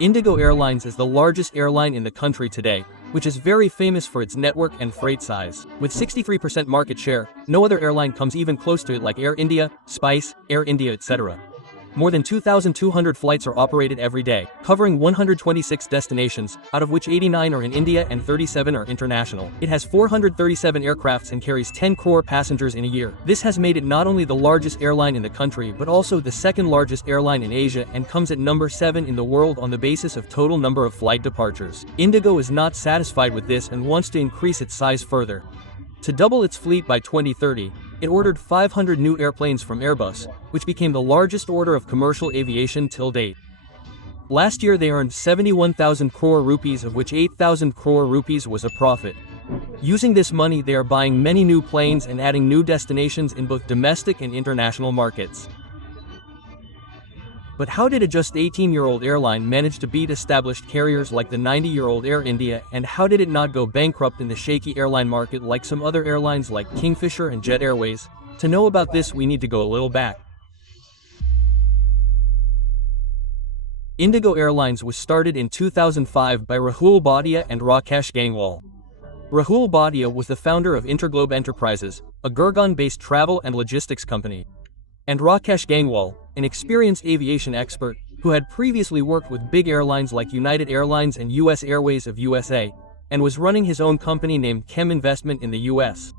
Indigo Airlines is the largest airline in the country today, which is very famous for its network and freight size. With 63% market share, no other airline comes even close to it, like Air India, Spice, Air India, etc. More than 2,200 flights are operated every day, covering 126 destinations, out of which 89 are in India and 37 are international. It has 437 aircrafts and carries 10 crore passengers in a year. This has made it not only the largest airline in the country but also the second largest airline in Asia, and comes at number 7 in the world on the basis of total number of flight departures. Indigo is not satisfied with this and wants to increase its size further. To double its fleet by 2030, it ordered 500 new airplanes from Airbus, which became the largest order of commercial aviation till date. Last year they earned 71,000 crore rupees, of which 8,000 crore rupees was a profit. Using this money they are buying many new planes and adding new destinations in both domestic and international markets. But how did a just 18-year-old airline manage to beat established carriers like the 90-year-old Air India, and how did it not go bankrupt in the shaky airline market like some other airlines like Kingfisher and Jet Airways? To know about this we need to go a little back. Indigo Airlines was started in 2005 by Rahul Bhatia and Rakesh Gangwal. Rahul Bhatia was the founder of Interglobe Enterprises, a Gurgaon-based travel and logistics company. And Rakesh Gangwal, an experienced aviation expert, who had previously worked with big airlines like United Airlines and US Airways of USA, and was running his own company named Chem Investment in the US.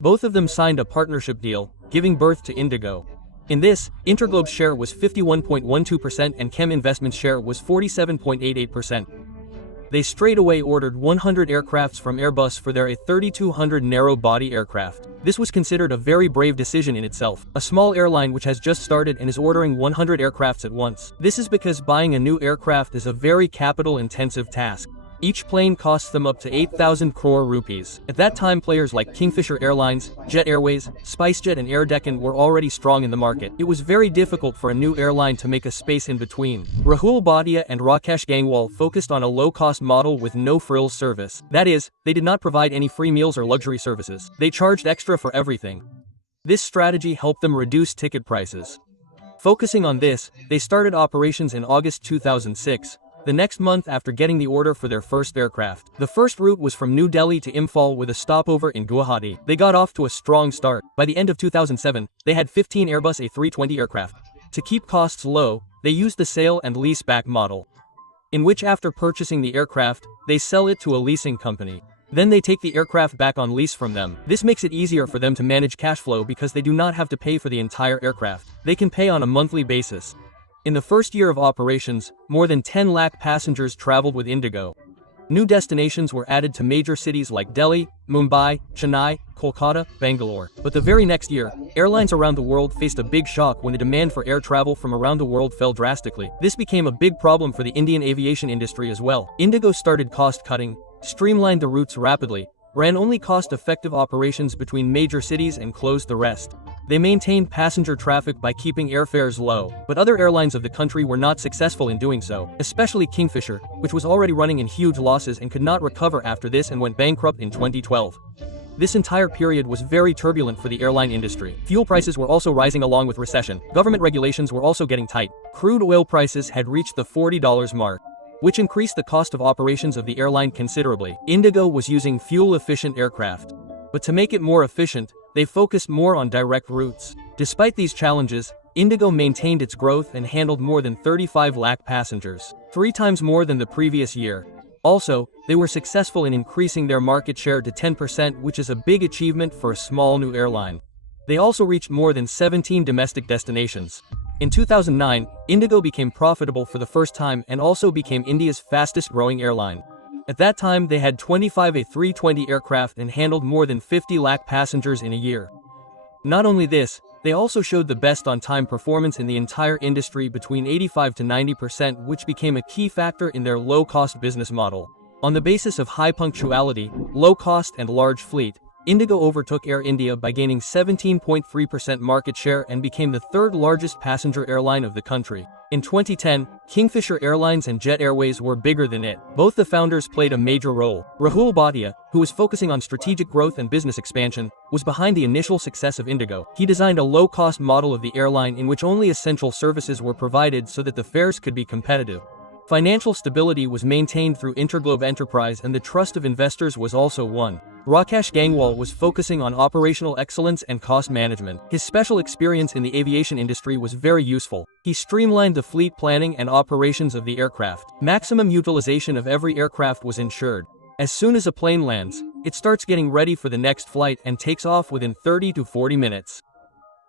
Both of them signed a partnership deal, giving birth to Indigo. In this, Interglobe's share was 51.12% and Chem Investment's share was 47.88%. They straight away ordered 100 aircrafts from Airbus for their A3200 narrow-body aircraft. This was considered a very brave decision in itself. A small airline which has just started and is ordering 100 aircrafts at once. This is because buying a new aircraft is a very capital-intensive task. Each plane costs them up to 8,000 crore rupees. At that time players like Kingfisher Airlines, Jet Airways, SpiceJet and Air Deccan were already strong in the market. It was very difficult for a new airline to make a space in between. Rahul Bhatia and Rakesh Gangwal focused on a low-cost model with no-frills service. That is, they did not provide any free meals or luxury services. They charged extra for everything. This strategy helped them reduce ticket prices. Focusing on this, they started operations in August 2006. The next month after getting the order for their first aircraft. The first route was from New Delhi to Imphal with a stopover in Guwahati. They got off to a strong start. By the end of 2007, they had 15 Airbus A320 aircraft. To keep costs low, they used the sale and lease-back model, in which after purchasing the aircraft, they sell it to a leasing company. Then they take the aircraft back on lease from them. This makes it easier for them to manage cash flow because they do not have to pay for the entire aircraft. They can pay on a monthly basis. In the first year of operations, more than 10 lakh passengers traveled with Indigo. New destinations were added to major cities like Delhi, Mumbai, Chennai, Kolkata, Bangalore. But the very next year, airlines around the world faced a big shock when the demand for air travel from around the world fell drastically. This became a big problem for the Indian aviation industry as well. Indigo started cost-cutting, streamlined the routes rapidly, ran only cost-effective operations between major cities and closed the rest. They maintained passenger traffic by keeping airfares low, but other airlines of the country were not successful in doing so, especially Kingfisher, which was already running in huge losses and could not recover after this and went bankrupt in 2012. This entire period was very turbulent for the airline industry. Fuel prices were also rising along with recession. Government regulations were also getting tight. Crude oil prices had reached the $40 mark, which increased the cost of operations of the airline considerably. Indigo was using fuel-efficient aircraft, but to make it more efficient, they focused more on direct routes. Despite these challenges, Indigo maintained its growth and handled more than 35 lakh passengers, 3 times more than the previous year. Also, they were successful in increasing their market share to 10%, which is a big achievement for a small new airline. They also reached more than 17 domestic destinations. In 2009, Indigo became profitable for the first time and also became India's fastest-growing airline. At that time, they had 25 A320 aircraft and handled more than 50 lakh passengers in a year. Not only this, they also showed the best on-time performance in the entire industry, between 85 to 90%, which became a key factor in their low-cost business model. On the basis of high punctuality, low cost and large fleet, Indigo overtook Air India by gaining 17.3% market share and became the third largest passenger airline of the country. In 2010, Kingfisher Airlines and Jet Airways were bigger than it. Both the founders played a major role. Rahul Bhatia, who was focusing on strategic growth and business expansion, was behind the initial success of Indigo. He designed a low-cost model of the airline in which only essential services were provided so that the fares could be competitive. Financial stability was maintained through interglobe enterprise and the trust of investors was also won. Rakesh Gangwal was focusing on operational excellence and cost management. His special experience in the aviation industry was very useful. He streamlined the fleet planning and operations of the aircraft. Maximum utilization of every aircraft was ensured. As soon as a plane lands, it starts getting ready for the next flight and takes off within 30 to 40 minutes.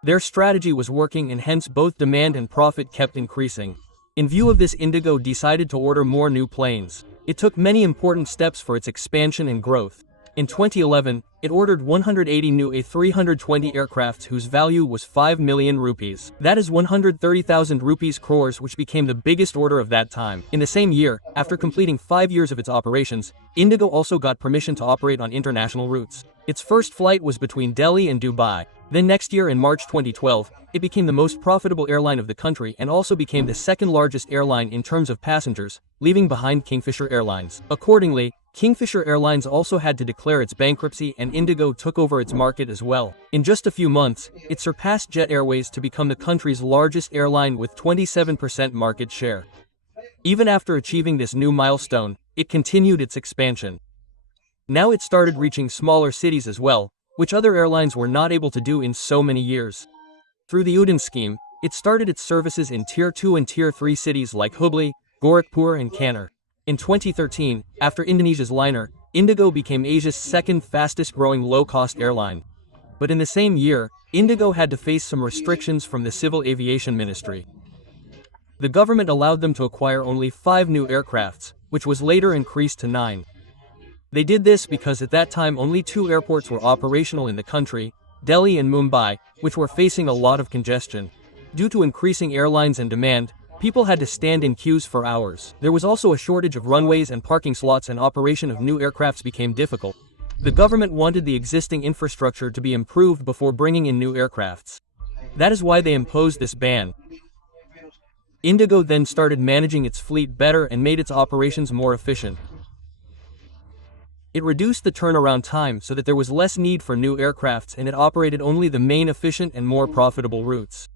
Their strategy was working and hence both demand and profit kept increasing. In view of this, Indigo decided to order more new planes. It took many important steps for its expansion and growth. In 2011, it ordered 180 new A320 aircrafts whose value was 5 million rupees. That is 130,000 rupees crores, which became the biggest order of that time. In the same year, after completing 5 years of its operations, Indigo also got permission to operate on international routes. Its first flight was between Delhi and Dubai. Then next year in March 2012, it became the most profitable airline of the country and also became the second largest airline in terms of passengers, leaving behind Kingfisher Airlines. Accordingly, Kingfisher Airlines also had to declare its bankruptcy and Indigo took over its market as well. In just a few months, it surpassed Jet Airways to become the country's largest airline with 27% market share. Even after achieving this new milestone, it continued its expansion. Now it started reaching smaller cities as well, which other airlines were not able to do in so many years. Through the UDAN scheme, it started its services in Tier 2 and Tier 3 cities like Hubli, Gorakhpur and Kannur. In 2013, after Indonesia's Liner, Indigo became Asia's second fastest-growing low-cost airline. But in the same year, Indigo had to face some restrictions from the Civil Aviation Ministry. The government allowed them to acquire only 5 new aircrafts, which was later increased to 9. They did this because at that time only 2 airports were operational in the country, Delhi and Mumbai, which were facing a lot of congestion. Due to increasing airlines and demand, people had to stand in queues for hours. There was also a shortage of runways and parking slots and operation of new aircrafts became difficult. The government wanted the existing infrastructure to be improved before bringing in new aircrafts. That is why they imposed this ban. Indigo then started managing its fleet better and made its operations more efficient. It reduced the turnaround time so that there was less need for new aircrafts and it operated only the main efficient and more profitable routes.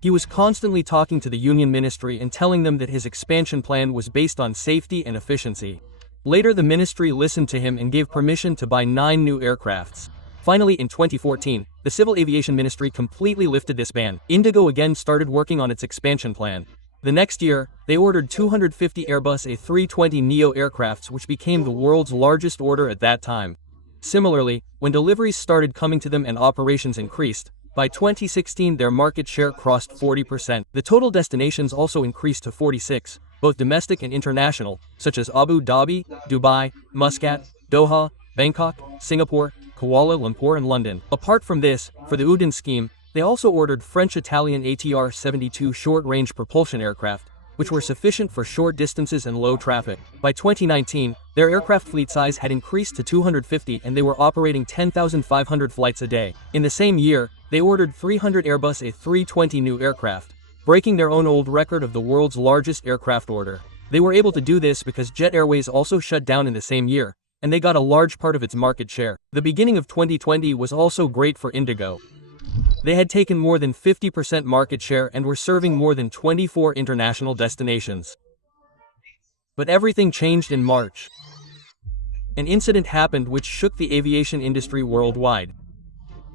He was constantly talking to the Union Ministry and telling them that his expansion plan was based on safety and efficiency. Later the ministry listened to him and gave permission to buy 9 new aircrafts. Finally in 2014, the Civil Aviation Ministry completely lifted this ban. Indigo again started working on its expansion plan. The next year, they ordered 250 Airbus A320neo aircrafts which became the world's largest order at that time. Similarly, when deliveries started coming to them and operations increased, by 2016 their market share crossed 40%. The total destinations also increased to 46, both domestic and international, such as Abu Dhabi, Dubai, Muscat, Doha, Bangkok, Singapore, Kuala Lumpur and London. Apart from this, for the UDAN scheme, they also ordered French-Italian ATR-72 short-range propulsion aircraft, which were sufficient for short distances and low traffic. By 2019, their aircraft fleet size had increased to 250 and they were operating 10,500 flights a day. In the same year, they ordered 300 Airbus A320 new aircraft, breaking their own old record of the world's largest aircraft order. They were able to do this because Jet Airways also shut down in the same year, and they got a large part of its market share. The beginning of 2020 was also great for Indigo. They had taken more than 50% market share and were serving more than 24 international destinations. But everything changed in March. An incident happened which shook the aviation industry worldwide.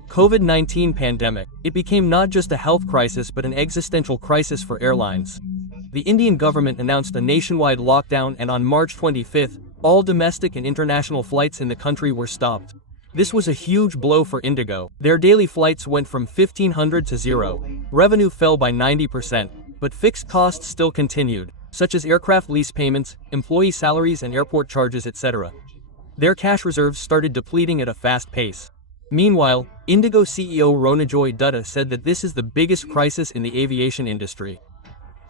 COVID-19 pandemic. It became not just a health crisis but an existential crisis for airlines. The Indian government announced a nationwide lockdown and on March 25, all domestic and international flights in the country were stopped. This was a huge blow for Indigo. Their daily flights went from 1,500 to 0. Revenue fell by 90%, but fixed costs still continued, such as aircraft lease payments, employee salaries and airport charges, etc. Their cash reserves started depleting at a fast pace. Meanwhile, Indigo CEO Ronojoy Dutta said that this is the biggest crisis in the aviation industry.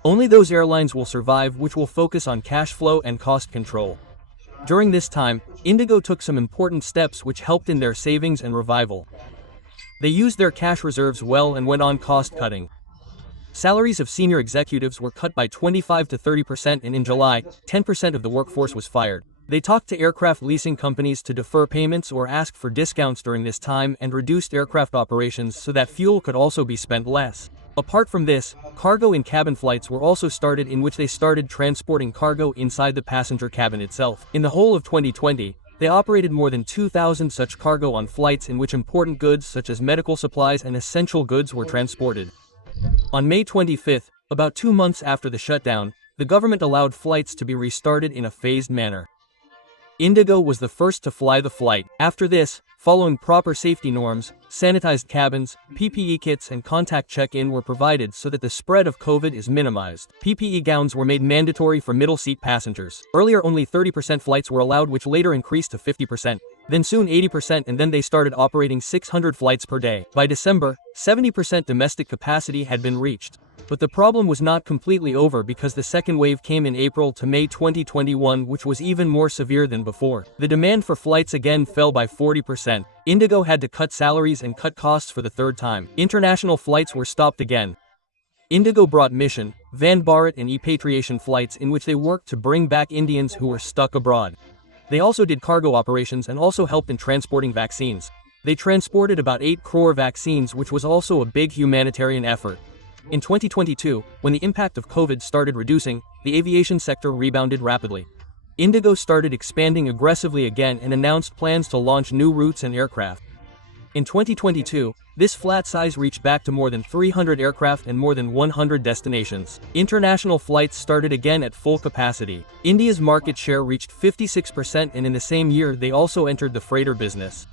Only those airlines will survive which will focus on cash flow and cost control. During this time, Indigo took some important steps which helped in their savings and revival. They used their cash reserves well and went on cost cutting. Salaries of senior executives were cut by 25 to 30% and in July, 10% of the workforce was fired. They talked to aircraft leasing companies to defer payments or ask for discounts during this time and reduced aircraft operations so that fuel could also be spent less. Apart from this, cargo in cabin flights were also started, in which they started transporting cargo inside the passenger cabin itself. In the whole of 2020, they operated more than 2,000 such cargo on flights, in which important goods such as medical supplies and essential goods were transported. On May 25, about 2 months after the shutdown, the government allowed flights to be restarted in a phased manner. Indigo was the first to fly the flight. After this, following proper safety norms, sanitized cabins, PPE kits and contact check-in were provided so that the spread of COVID is minimized. PPE gowns were made mandatory for middle seat passengers. Earlier only 30% flights were allowed, which later increased to 50%. Then soon 80%, and then they started operating 600 flights per day. By December, 70% domestic capacity had been reached. But the problem was not completely over, because the second wave came in April to May 2021, which was even more severe than before. The demand for flights again fell by 40%. Indigo had to cut salaries and cut costs for the third time. International flights were stopped again. Indigo brought Mission, Van Bharat and Repatriation flights, in which they worked to bring back Indians who were stuck abroad. They also did cargo operations and also helped in transporting vaccines. They transported about 8 crore vaccines, which was also a big humanitarian effort. In 2022, when the impact of COVID started reducing, the aviation sector rebounded rapidly. Indigo started expanding aggressively again and announced plans to launch new routes and aircraft. In 2022, this flat size reached back to more than 300 aircraft and more than 100 destinations. International flights started again at full capacity. India's market share reached 56%, and in the same year they also entered the freighter business.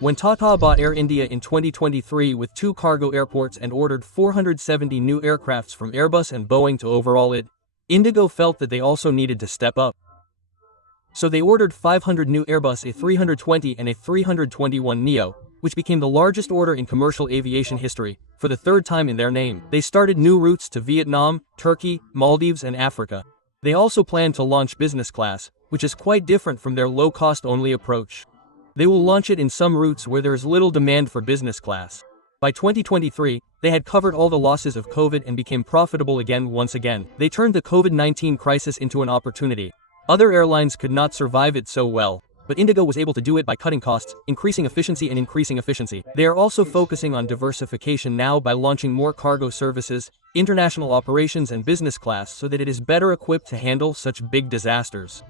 When Tata bought Air India in 2023 with 2 cargo airports and ordered 470 new aircrafts from Airbus and Boeing to overhaul it, Indigo felt that they also needed to step up. So they ordered 500 new Airbus A320 and A321neo, which became the largest order in commercial aviation history, for the third time in their name. They started new routes to Vietnam, Turkey, Maldives and Africa. They also planned to launch business class, which is quite different from their low-cost only approach. They will launch it in some routes where there is little demand for business class. By 2023, they had covered all the losses of COVID and became profitable again once again. They turned the COVID-19 crisis into an opportunity. Other airlines could not survive it so well, but Indigo was able to do it by cutting costs, increasing efficiency and increasing efficiency. They are also focusing on diversification now by launching more cargo services, international operations and business class, so that it is better equipped to handle such big disasters.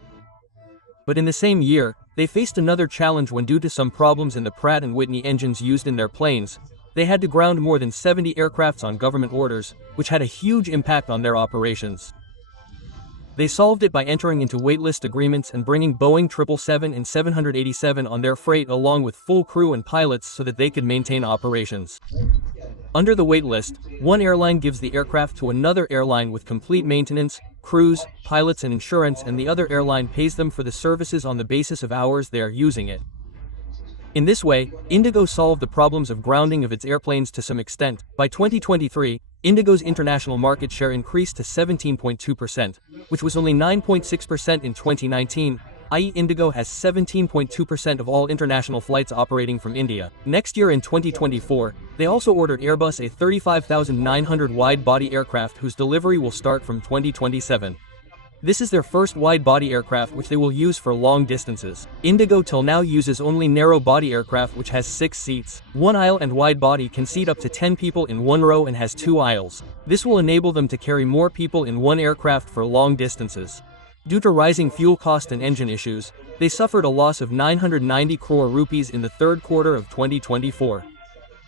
But in the same year, they faced another challenge when, due to some problems in the Pratt & Whitney engines used in their planes, they had to ground more than 70 aircrafts on government orders, which had a huge impact on their operations. They solved it by entering into waitlist agreements and bringing Boeing 777 and 787 on their freight along with full crew and pilots so that they could maintain operations. Under the waitlist, one airline gives the aircraft to another airline with complete maintenance, crews, pilots and insurance, and the other airline pays them for the services on the basis of hours they are using it. In this way, Indigo solved the problems of grounding of its airplanes to some extent. By 2023, Indigo's international market share increased to 17.2%, which was only 9.6% in 2019, i.e. Indigo has 17.2% of all international flights operating from India. Next year in 2024, they also ordered Airbus a 35,900 wide-body aircraft whose delivery will start from 2027. This is their first wide-body aircraft which they will use for long distances. Indigo till now uses only narrow-body aircraft which has 6 seats. One aisle and wide-body can seat up to 10 people in one row and has 2 aisles. This will enable them to carry more people in one aircraft for long distances. Due to rising fuel cost and engine issues, they suffered a loss of 990 crore rupees in the third quarter of 2024.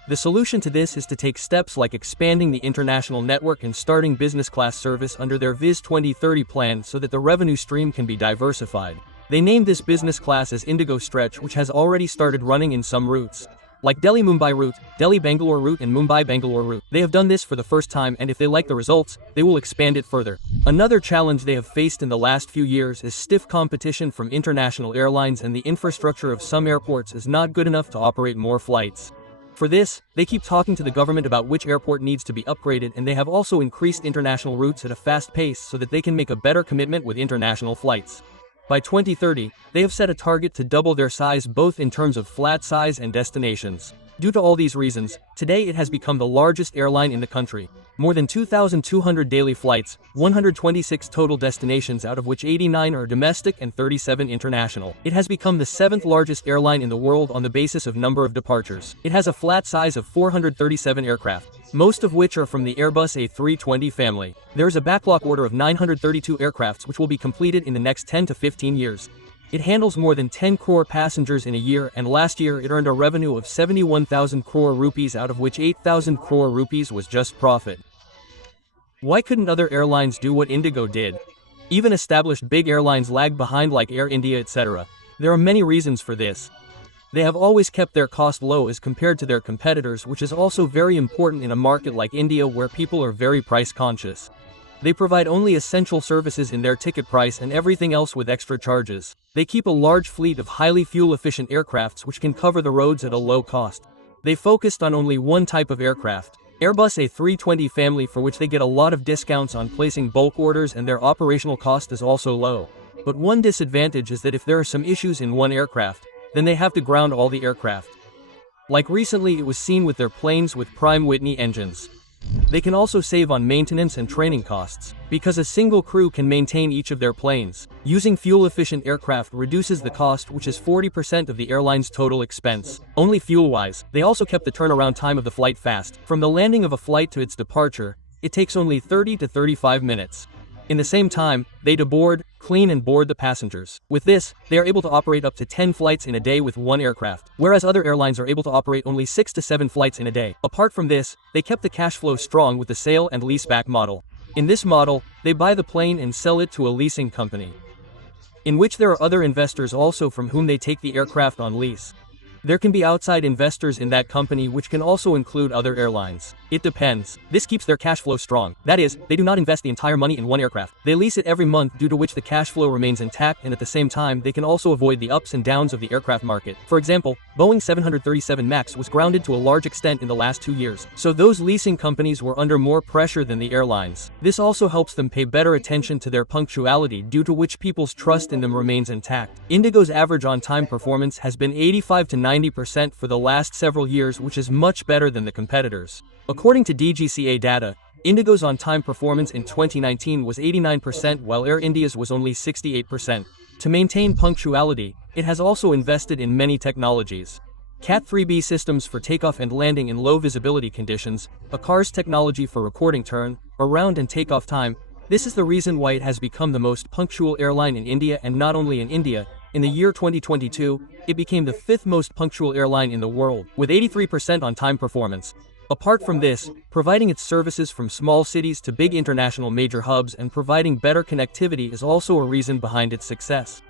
The solution to this is to take steps like expanding the international network and starting business class service under their Viz 2030 plan so that the revenue stream can be diversified. They named this business class as Indigo Stretch, which has already started running in some routes, like Delhi-Mumbai route, Delhi-Bangalore route and Mumbai-Bangalore route. They have done this for the first time, and if they like the results, they will expand it further. Another challenge they have faced in the last few years is stiff competition from international airlines, and the infrastructure of some airports is not good enough to operate more flights. For this, they keep talking to the government about which airport needs to be upgraded, and they have also increased international routes at a fast pace so that they can make a better commitment with international flights. By 2030, they have set a target to double their size both in terms of flat size and destinations. Due to all these reasons, today it has become the largest airline in the country. More than 2,200 daily flights, 126 total destinations out of which 89 are domestic and 37 international. It has become the 7th largest airline in the world on the basis of number of departures. It has a flat size of 437 aircraft, most of which are from the Airbus A320 family. There is a backlog order of 932 aircrafts which will be completed in the next 10 to 15 years. It handles more than 10 crore passengers in a year, and last year it earned a revenue of 71,000 crore rupees, out of which 8,000 crore rupees was just profit. Why couldn't other airlines do what Indigo did? Even established big airlines lag behind like Air India, etc. There are many reasons for this. They have always kept their cost low as compared to their competitors, which is also very important in a market like India where people are very price conscious. They provide only essential services in their ticket price and everything else with extra charges. They keep a large fleet of highly fuel-efficient aircrafts which can cover the roads at a low cost. They focused on only one type of aircraft, Airbus A320 family, for which they get a lot of discounts on placing bulk orders, and their operational cost is also low. But one disadvantage is that if there are some issues in one aircraft, then they have to ground all the aircraft. Like recently it was seen with their planes with Prime Whitney engines. They can also save on maintenance and training costs, because a single crew can maintain each of their planes. Using fuel-efficient aircraft reduces the cost, which is 40% of the airline's total expense. Only fuel-wise, they also kept the turnaround time of the flight fast. From the landing of a flight to its departure, it takes only 30 to 35 minutes. In the same time, they deboard, clean and board the passengers. With this, they are able to operate up to 10 flights in a day with one aircraft, whereas other airlines are able to operate only 6 to 7 flights in a day. Apart from this, they kept the cash flow strong with the sale and leaseback model. In this model, they buy the plane and sell it to a leasing company, in which there are other investors also from whom they take the aircraft on lease. There can be outside investors in that company, which can also include other airlines. It depends. This keeps their cash flow strong. That is, they do not invest the entire money in one aircraft. They lease it every month, due to which the cash flow remains intact, and at the same time they can also avoid the ups and downs of the aircraft market. For example, Boeing 737 MAX was grounded to a large extent in the last 2 years, so those leasing companies were under more pressure than the airlines. This also helps them pay better attention to their punctuality, due to which people's trust in them remains intact. Indigo's average on-time performance has been 85 to 90% for the last several years, which is much better than the competitors. According to DGCA data, Indigo's on-time performance in 2019 was 89%, while Air India's was only 68%. To maintain punctuality, it has also invested in many technologies. Cat-3B systems for takeoff and landing in low visibility conditions, a CARS technology for recording turn, around and takeoff time. This is the reason why it has become the most punctual airline in India, and not only in India. In the year 2022, it became the 5th most punctual airline in the world, with 83% on-time performance. Apart from this, providing its services from small cities to big international major hubs and providing better connectivity is also a reason behind its success.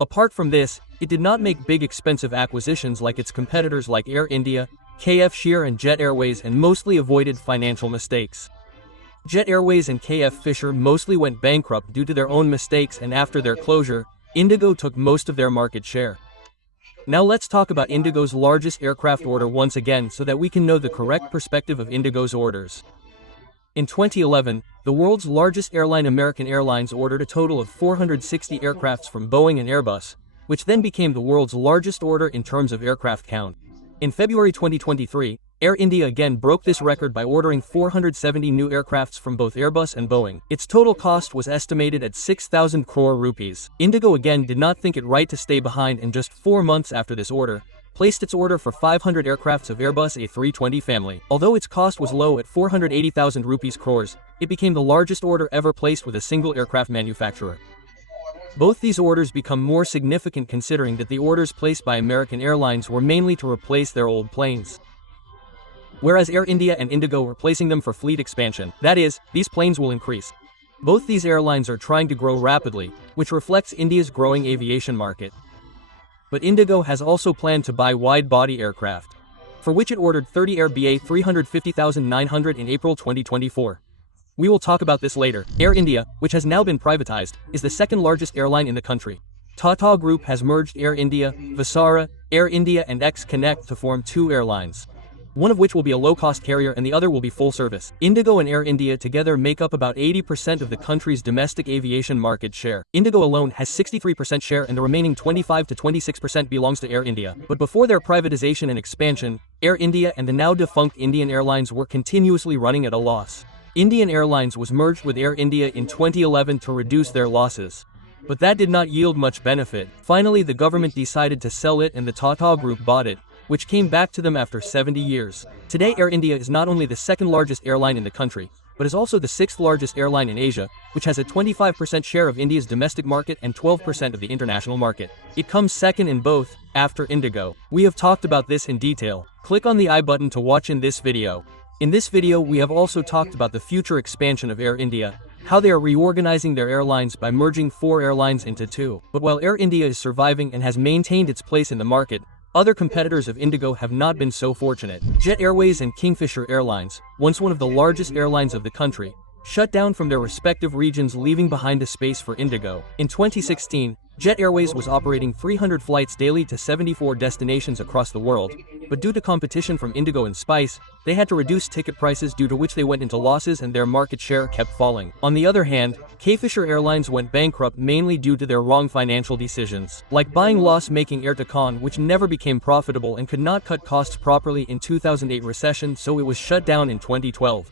Apart from this, it did not make big expensive acquisitions like its competitors like Air India, KF Shear and Jet Airways, and mostly avoided financial mistakes. Jet Airways and KF Fisher mostly went bankrupt due to their own mistakes, and after their closure, Indigo took most of their market share. Now let's talk about Indigo's largest aircraft order once again, so that we can know the correct perspective of Indigo's orders. In 2011, the world's largest airline, American Airlines, ordered a total of 460 aircrafts from Boeing and Airbus, which then became the world's largest order in terms of aircraft count. In February 2023, Air India again broke this record by ordering 470 new aircrafts from both Airbus and Boeing. Its total cost was estimated at 6,000 crore rupees. Indigo again did not think it right to stay behind, and just 4 months after this order, placed its order for 500 aircrafts of Airbus A320 family. Although its cost was low at 480,000 rupees crores, it became the largest order ever placed with a single aircraft manufacturer. Both these orders become more significant considering that the orders placed by American Airlines were mainly to replace their old planes, whereas Air India and Indigo were placing them for fleet expansion. That is, these planes will increase. Both these airlines are trying to grow rapidly, which reflects India's growing aviation market. But Indigo has also planned to buy wide-body aircraft, for which it ordered 30 Air BA 350,900 in April 2024. We will talk about this later. Air India, which has now been privatized, is the second largest airline in the country. Tata Group has merged Air India, Vistara, Air India and X-Connect to form 2 airlines, one of which will be a low-cost carrier and the other will be full service. Indigo and Air India together make up about 80% of the country's domestic aviation market share. Indigo alone has 63% share and the remaining 25 to 26% belongs to Air India. But before their privatization and expansion, Air India and the now defunct Indian Airlines were continuously running at a loss. Indian Airlines was merged with Air India in 2011 to reduce their losses. But that did not yield much benefit. Finally, the government decided to sell it and the Tata Group bought it, which came back to them after 70 years. Today, Air India is not only the second largest airline in the country, but is also the sixth largest airline in Asia, which has a 25% share of India's domestic market and 12% of the international market. It comes second in both, after Indigo. We have talked about this in detail. Click on the I button to watch in this video. In this video, we have also talked about the future expansion of Air India, how they are reorganizing their airlines by merging 4 airlines into 2. But while Air India is surviving and has maintained its place in the market, other competitors of Indigo have not been so fortunate. Jet Airways and Kingfisher Airlines, once one of the largest airlines of the country, shut down from their respective regions, leaving behind a space for Indigo. In 2016, Jet Airways was operating 300 flights daily to 74 destinations across the world, but due to competition from Indigo and Spice, they had to reduce ticket prices, due to which they went into losses and their market share kept falling. On the other hand, Kingfisher Airlines went bankrupt mainly due to their wrong financial decisions, like buying loss-making Air Deccan, which never became profitable and could not cut costs properly in 2008 recession, so it was shut down in 2012.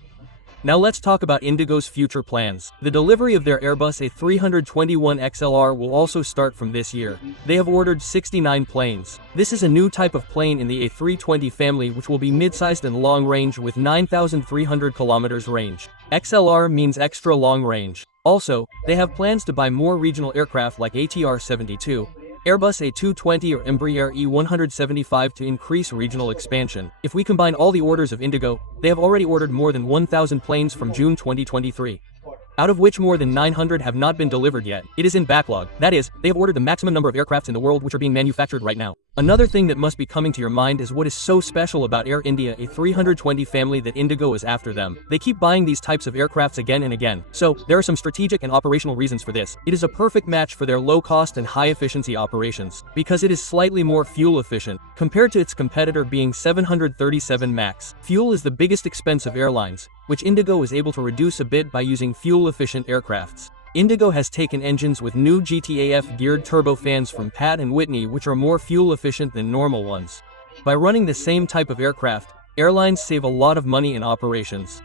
Now let's talk about Indigo's future plans. The delivery of their Airbus A321XLR will also start from this year. They have ordered 69 planes. This is a new type of plane in the A320 family, which will be mid-sized and long-range with 9,300 kilometers range. XLR means extra long range. Also, they have plans to buy more regional aircraft like ATR-72, Airbus A220 or Embraer E175 to increase regional expansion. If we combine all the orders of Indigo, they have already ordered more than 1,000 planes from June 2023. Out of which more than 900 have not been delivered yet. It is in backlog. That is, they have ordered the maximum number of aircrafts in the world which are being manufactured right now. Another thing that must be coming to your mind is what is so special about Air India A320 family that Indigo is after them. They keep buying these types of aircrafts again and again. So, there are some strategic and operational reasons for this. It is a perfect match for their low-cost and high-efficiency operations, because it is slightly more fuel-efficient, compared to its competitor being 737 MAX. Fuel is the biggest expense of airlines, which Indigo is able to reduce a bit by using fuel-efficient aircrafts. Indigo has taken engines with new GTAF geared turbofans from Pratt & Whitney, which are more fuel-efficient than normal ones. By running the same type of aircraft, airlines save a lot of money in operations.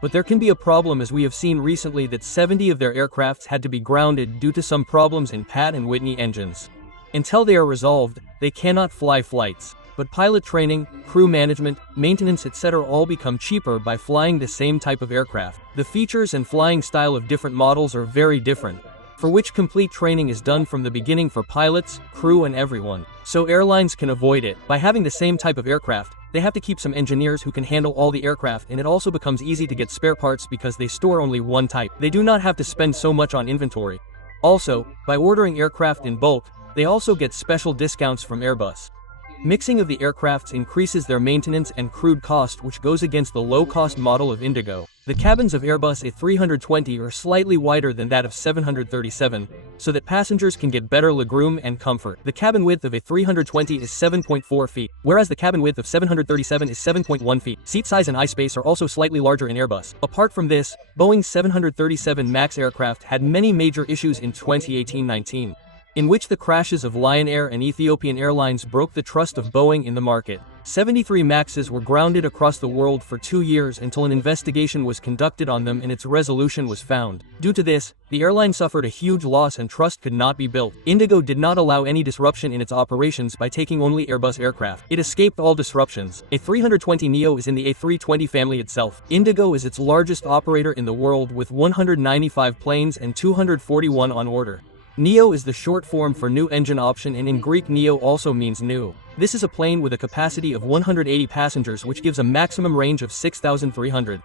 But there can be a problem, as we have seen recently that 70 of their aircrafts had to be grounded due to some problems in Pratt & Whitney engines. Until they are resolved, they cannot fly flights. But pilot training, crew management, maintenance etc. all become cheaper by flying the same type of aircraft. The features and flying style of different models are very different, for which complete training is done from the beginning for pilots, crew and everyone. So airlines can avoid it. By having the same type of aircraft, they have to keep some engineers who can handle all the aircraft, and it also becomes easy to get spare parts because they store only one type. They do not have to spend so much on inventory. Also, by ordering aircraft in bulk, they also get special discounts from Airbus. Mixing of the aircrafts increases their maintenance and crewed cost, which goes against the low-cost model of Indigo. The cabins of Airbus A320 are slightly wider than that of 737, so that passengers can get better legroom and comfort. The cabin width of A320 is 7.4 feet, whereas the cabin width of 737 is 7.1 feet. Seat size and eye space are also slightly larger in Airbus. Apart from this, Boeing's 737 MAX aircraft had many major issues in 2018-19. In which the crashes of Lion Air and Ethiopian Airlines broke the trust of Boeing in the market. 73 MAXs were grounded across the world for 2 years until an investigation was conducted on them and its resolution was found. Due to this, the airline suffered a huge loss and trust could not be built. Indigo did not allow any disruption in its operations by taking only Airbus aircraft. It escaped all disruptions. A320neo is in the A320 family itself. Indigo is its largest operator in the world with 195 planes and 241 on order. Neo is the short form for new engine option, and in Greek neo also means new. This is a plane with a capacity of 180 passengers, which gives a maximum range of 6,300.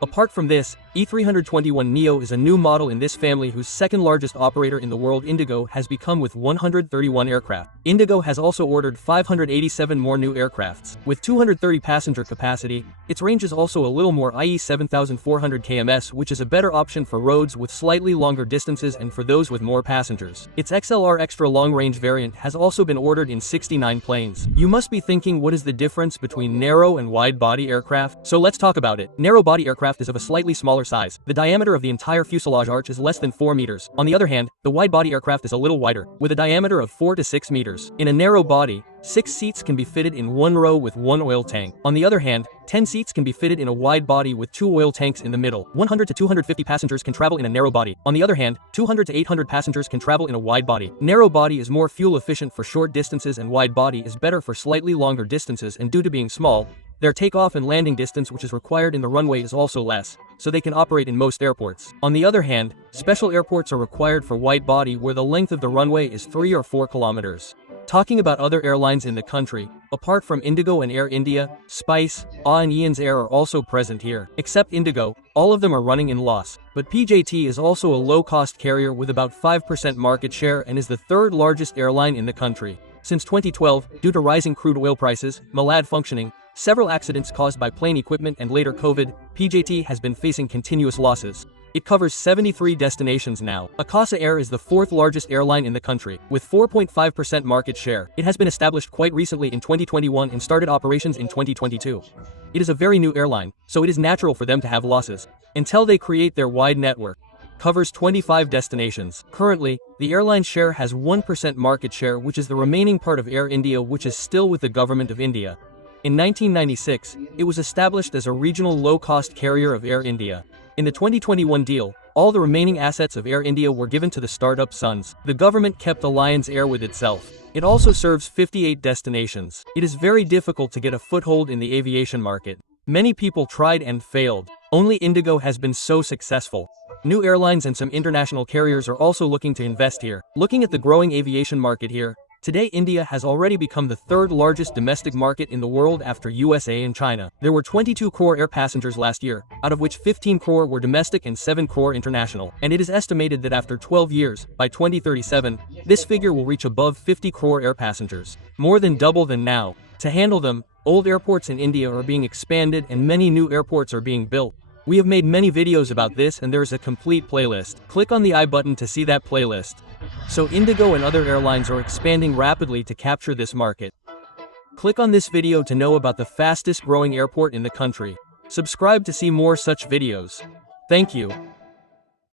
Apart from this, E321neo is a new model in this family whose second largest operator in the world, Indigo, has become with 131 aircraft. Indigo has also ordered 587 more new aircrafts. With 230 passenger capacity, its range is also a little more, i.e. 7,400 kms, which is a better option for roads with slightly longer distances and for those with more passengers. Its XLR extra long-range variant has also been ordered in 69 planes. You must be thinking, what is the difference between narrow and wide-body aircraft? So let's talk about it. Narrow-body aircraft aircraft is of a slightly smaller size. The diameter of the entire fuselage arch is less than 4 meters. On the other hand, the wide-body aircraft is a little wider, with a diameter of 4 to 6 meters. In a narrow body, 6 seats can be fitted in one row with one oil tank. On the other hand, 10 seats can be fitted in a wide body with 2 oil tanks in the middle. 100 to 250 passengers can travel in a narrow body. On the other hand, 200 to 800 passengers can travel in a wide body. Narrow body is more fuel efficient for short distances and wide body is better for slightly longer distances, and due to being small, their takeoff and landing distance which is required in the runway is also less, so they can operate in most airports. On the other hand, special airports are required for wide body where the length of the runway is 3 or 4 kilometers. Talking about other airlines in the country, apart from Indigo and Air India, Spice, and Ian's Air are also present here. Except Indigo, all of them are running in loss. But PJT is also a low-cost carrier with about 5% market share and is the third largest airline in the country. Since 2012, due to rising crude oil prices, malfunctioning, several accidents caused by plane equipment and later COVID, PJT has been facing continuous losses. It covers 73 destinations now. Akasa Air is the 4th largest airline in the country, with 4.5% market share. It has been established quite recently in 2021 and started operations in 2022. It is a very new airline, so it is natural for them to have losses, until they create their wide network. Covers 25 destinations. Currently, the airline share has 1% market share, which is the remaining part of Air India, which is still with the government of India. In 1996, it was established as a regional low-cost carrier of Air India. In the 2021 deal, all the remaining assets of Air India were given to the startup sons. The government kept Alliance Air with itself. It also serves 58 destinations. It is very difficult to get a foothold in the aviation market. Many people tried and failed. Only Indigo has been so successful. New airlines and some international carriers are also looking to invest here. Looking at the growing aviation market here, today India has already become the 3rd largest domestic market in the world after USA and China. There were 22 crore air passengers last year, out of which 15 crore were domestic and 7 crore international. And it is estimated that after 12 years, by 2037, this figure will reach above 50 crore air passengers. More than double than now. To handle them, old airports in India are being expanded and many new airports are being built. We have made many videos about this and there is a complete playlist. Click on the I button to see that playlist. So Indigo and other airlines are expanding rapidly to capture this market. Click on this video to know about the fastest growing airport in the country. Subscribe to see more such videos. Thank you.